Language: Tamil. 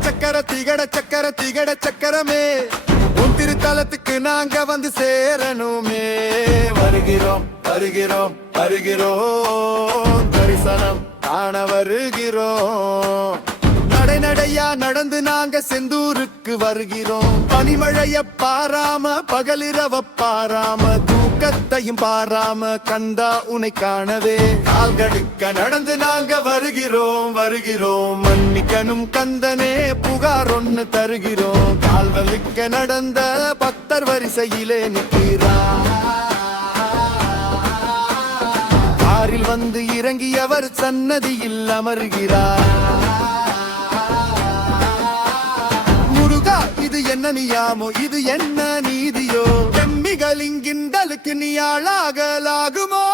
திகட சக்கரமே உன் திருத்தலத்துக்கு நாங்க வந்து சேரணுமே. வருகிறோம் வருகிறோம் வருகிறோம் தரிசனம் காண வருகிறோம். நடையா நடந்து நாங்க செந்தூருக்கு வருகிறோம். பனிமழைய பாராம பகலிரவ பாராம தூக்கத்தையும் பாராம கண்டா உனை காணவே. கால்கடுக்க நடந்து நாங்க வருகிறோம். மன்னிக்கணும் கந்தனே புகார் ஒன்னு தருகிறோம். கால்வலிக்க நடந்த பக்தர் வரிசையிலே நிற்கிறார். காரில் வந்து இறங்கியவர் சன்னதியில் அமர்கிறார். இது என்ன நியாமோ இது என்ன நீதியோ எம்மிகளின் கிண்டலுக்கு நீ ஆளாகலாகுமோ.